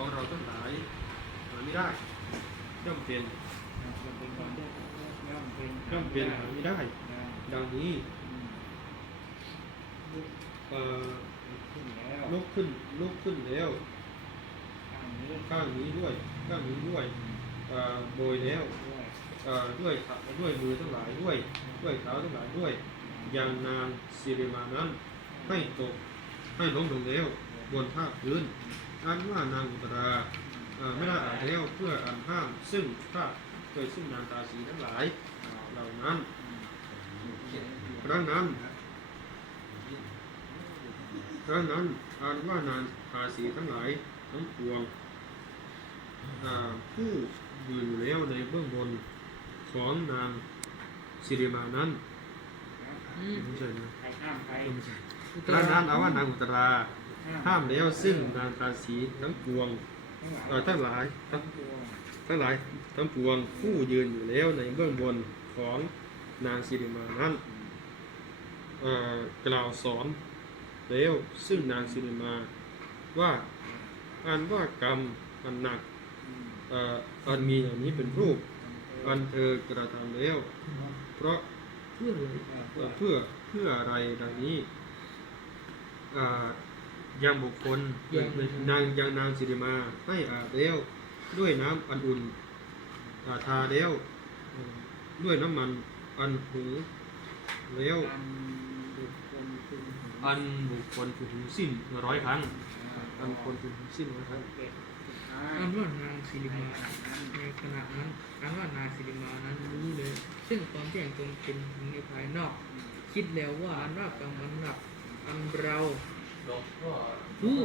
ของเราทั้งหลายหาไม่ได้ย่อมเป็นมันเป็นก่อนย่อมเป็นย่อมเป็นหาไม่ได้ ดังนี้ลุกขึ้นลุกขึ้นแล้วข้างนี้ด้วยข้างนี้ด้วยเอ่อโบยแล้วด้วยเอ่อด้วยขาด้วยมือทั้งหลายด้วย ด้วยเท้าทั้งหลายด้วย อย่างนางสิริมานั้นให้ตกให้ล้มลงแล้วบนภาคพื้น อันว่านางอุตราเอ่อไม่ได้อ่านแล้วเพื่ออันห้าม ซึ่งภาคโดยซึ่งนางตาสีทั้งหลายเหล่านั้นครั้งนั้นครั้งนั้นอ่านว่านางตาสีทั้งหลายทั้งปวงอ่าผู้ยืนอยู่แล้วในเบื้องบนของนางสิริมานั้นอืมไม่ใช่นะใครห้ามใครไม่ใช่ครั้งนั้นเอาว่านางอุตรา ห้ามแล้วซึ่งนางตาสีทั้งปวงทั้งหลายเอ่อทั้งหลายทั้งตัวทั้งหลายทั้งปวงผู้ยืนอยู่แล้วในเบื้องบนของนางสิริมานั้นเอ่อกล่าวสอนแล้วซึ่งนางสิริมาว่าอันว่ากรรมอันหนักอืมเอ่ออันมีอย่างนี้เป็นรูป อันเธอกระทำแล้ว เพราะเพื่ออะไรเอ่อเพื่อเพื่ออะไรดังนี้อ่า ยังบุคคลนางยังนางสิริมา ให้อาบแล้วด้วยน้ำอันอุ่นอาทาแล้วเอ่อด้วยน้ำมันอันหูแล้วอันบุคคลคุณอันบุคคลถึงสิ้นร้อยครั้งอันคนถึงสิ้นร้อยครั้งเก็บสุดท้ายอันว่านางสิริมาในขณะนั้นอันว่านางสิริมานั้นรู้เลย ซึ่งความแจ้งตรงเป็นในภายนอก คิดแล้วว่าอันว่ากรรมอันหนักอันเรา ผู้